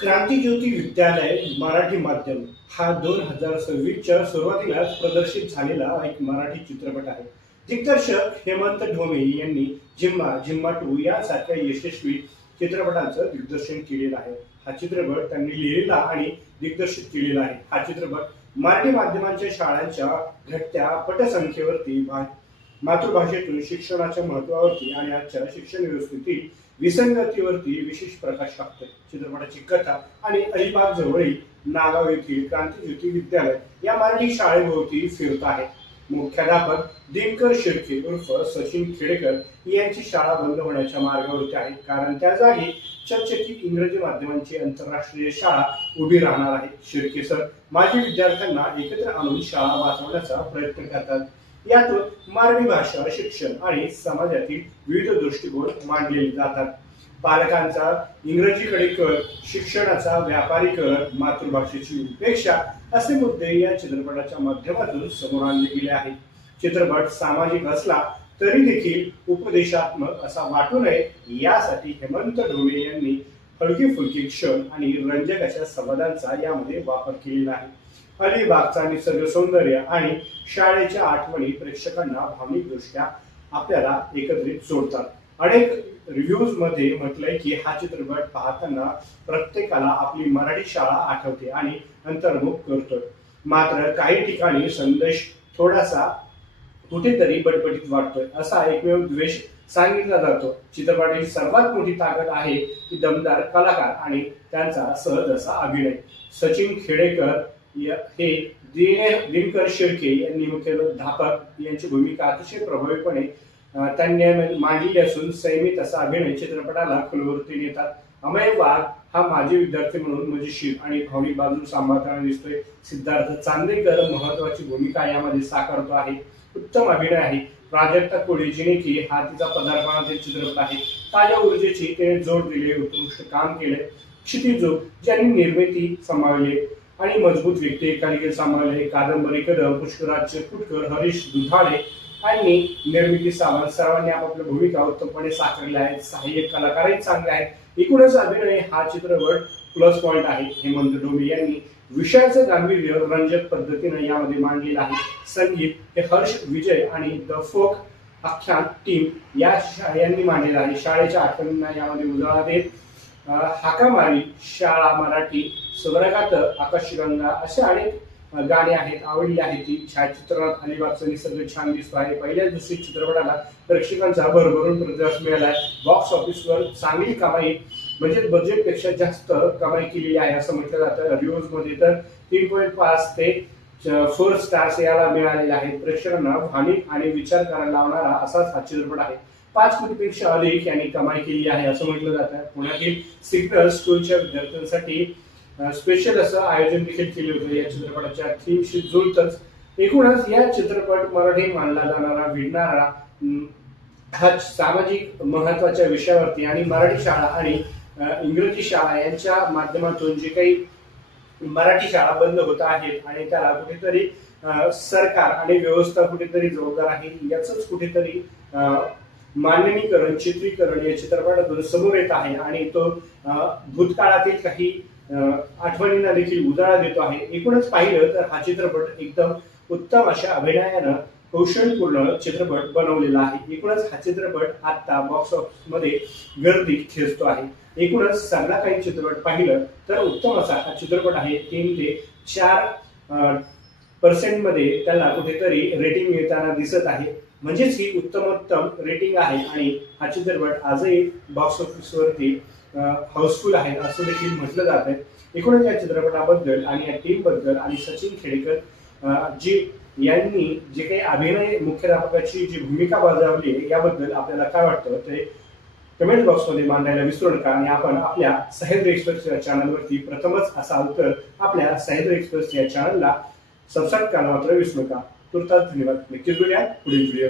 क्रांतिज्योती विद्यालय मराठी माध्यम हा 2026च्या सुरुवातीलाच प्रदर्शित झालेला एक मराठी चित्रपट आहे. दिग्दर्शक हेमंत ढोमे यांनी जिम्मा जिम्मा 2 यासारख्या यशस्वी चित्रपटांचं दिग्दर्शन केलेलं आहे. हा चित्रपट त्यांनी लिहिलेला आणि दिग्दर्शित केलेला आहे. हा चित्रपट मराठी माध्यमांच्या शाळांच्या घटत्या पटसंख्येवरती मातृभाषेतून शिक्षणाच्या महत्वावरती आणि आजच्या शिक्षण व्यवस्थेतील विसंगतीवरती विशेष प्रकाश टाकतोय. चित्रपटाची कथा आणि अलिबाग जवळील नागाव येथील क्रांतिज्योती विद्यालय या मराठी शाळेभोवती फिरत आहे. मुख्याध्यापक दिनकर शिर्के उर्फ सचिन खेडेकर यांची शाळा बंद होण्याच्या मार्गावरती आहे, कारण त्या जागी चकचकीत इंग्रजी माध्यमांची आंतरराष्ट्रीय शाळा उभी राहणार आहे. शिर्के सर माजी विद्यार्थ्यांना एकत्र आणून शाळा वाचवण्याचा प्रयत्न करतात. यातून मराठी भाषा, शिक्षण आणि समाजातील विविध दृष्टिकोन मांडले जातात. पालकांचा इंग्रजीकडे कल, शिक्षणाचा व्यापारीकरण, मातृभाषेची उपेक्षा असे मुद्दे या चित्रपटाच्या माध्यमातून समोर आणले गेले आहेत. चित्रपट सामाजिक असला तरी देखील उपदेशात्मक असा वाटू नये यासाठी हेमंत ढोमे यांनी हलके फुलके क्षण आणि रंजक अशा संवादांचा यामध्ये वापर केलेला आहे. अलिबागचा निसर्ग सौंदर्य आणि शाळेच्या आठवणी प्रेक्षकांना भावनिकदृष्ट्या आपल्याला एकत्रित जोडतात. अनेक रिव्ह्यूज मध्ये म्हटलंय की हा चित्रपट पाहताना प्रत्येकाला आपली मराठी शाळा आठवते आणि अंतर्मुख करतोय. मात्र काही ठिकाणी संदेश थोडासा कुठेतरी बटबटीत वाटतोय असा एकमेव द्वेष सांगितला जातो. चित्रपटाची सर्वात मोठी ताकद आहे की दमदार कलाकार आणि त्यांचा सहज असा अभिनय. सचिन खेडेकर हे दिनकर शिर्के यांनी मुख्याध्यापक यांची भूमिका अतिशय प्रभावीपणे त्यांनी मांडली असून संयमित असा अभिनय चित्रपटाला खोलवरती नेतात. अमय वाघ हा माजी विद्यार्थी म्हणून मजेशीर आणि भावनिक बाजू सांभाळताना दिसतोय. सिद्धार्थ चांदेकर महत्वाची भूमिका यामध्ये साकारतो आहे. उत्तम अभिनय आहे. प्राजक्ता कोळी जिने की हा तिचा पदार्पणातील चित्रपट आहे. ताज्या ऊर्जेची तिने जोड दिले, उत्कृष्ट काम केले. क्षितिजो ज्यांनी निर्मिती सांभाळली आणि मजबूत व्यक्ती एकांकिका सांभाळले. कादंबरीकर पुष्कराज चिरकुटकर, हरीश दुधाळे आणि निर्मिती सावंत सर्वांनी आपापल्या भूमिका उत्तमपणे साकारल्या आहेत. सहाय्यक कलाकारही चांगले आहेत. एकूणच अभिनय हा चित्रपट प्लस पॉइंट आहे. हेमंत ढोमे यांनी विषयाचं गांभीर्य रंजक पद्धतीने यामध्ये मांडलेलं आहे. संगीत हे हर्ष विजय आणि द फोक आख्यान टीम यांनी मांडलेलं आहे. शाळेच्या आठवणींना यामध्ये उजाळा देत हाका मारी, शाळा मराठी, स्वर्गात आकाशगंगा असे अनेक गाणी आहेत, आवडली आहेत. ती छायाचित्रात अलिबागचा निसर्ग छान दिसतो आहे. पहिल्याच दिवशी चित्रपटाला प्रेक्षकांचा भरभरून प्रतिसाद मिळाला आहे. बॉक्स ऑफिसवर चांगली कमाई म्हणजे बजेटपेक्षा जास्त कमाई केलेली आहे असं म्हटलं जातं. रिव्ह्यूज मध्ये तर 3.5 ते 4 स्टार्स याला मिळालेले आहेत. प्रेक्षकांना भावनिक आणि विचार करायला लावणारा असाच हा चित्रपट आहे. 5 कोटीपेक्षा अधिक यांनी कमाई केली आहे असं म्हटलं जातं. पुण्यातील सिग्नल स्कूलच्या विद्यार्थ्यांसाठी स्पेशल असं आयोजन देखील केले होते. या चित्रपटाच्या थीमशी जुळतच एकूणच या चित्रपट मराठी मानला जाणारा विडणारा हा सामाजिक महत्वाच्या विषयावरती आणि मराठी शाळा आणि इंग्रजी शाळा यांच्या माध्यमातून जे काही मराठी शाळा बंद होत आहेत आणि त्याला कुठेतरी सरकार आणि व्यवस्था कुठेतरी जबाबदार आहे याच कुठेतरी मांडणीकरण चित्रीकरण या चित्रपटातून समोर येत आहे आणि तो भूतकाळातील काही आठवणींना देखील उजाळा देतो आहे. एकूणच पाहिलं तर हा चित्रपट एकदम उत्तम अशा अभिनयानं कौशलपूर्ण चित्रपट बनवलेला आहे. एकूणच हा चित्रपट आता बॉक्स ऑफिस मध्ये गर्दी खेचतो आहे. एकूणच सगळा काही चित्रपट पाहिलं तर उत्तम असा हा चित्रपट आहे. 3 ते 4% मध्ये त्याला कुठेतरी रेटिंग मिळताना दिसत आहे. म्हणजेच ही उत्तमोत्तम रेटिंग आहे आणि हा चित्रपट आजही बॉक्स ऑफिसवरती हाऊसफुल आहे असं देखील म्हटलं जात आहे. एकूणच या चित्रपटाबद्दल आणि या टीम बद्दल आणि सचिन खेडेकर यांनी जे काही अभिनय मुख्याध्यापकाची जी भूमिका बजावली याबद्दल आपल्याला काय वाटतं ते कमेंट बॉक्समध्ये मांडायला विसरू नका. आणि आपण आपल्या सह्याद्री एक्सप्रेस या चॅनलवरती प्रथमच असाल तर आपल्या सह्याद्री एक्सप्रेस या चॅनलला सबस्क्राईब करायला मात्र विसरू नका. तुर्तास धन्यवाद. नक्कीच भेटूया पुढील व्हिडिओ.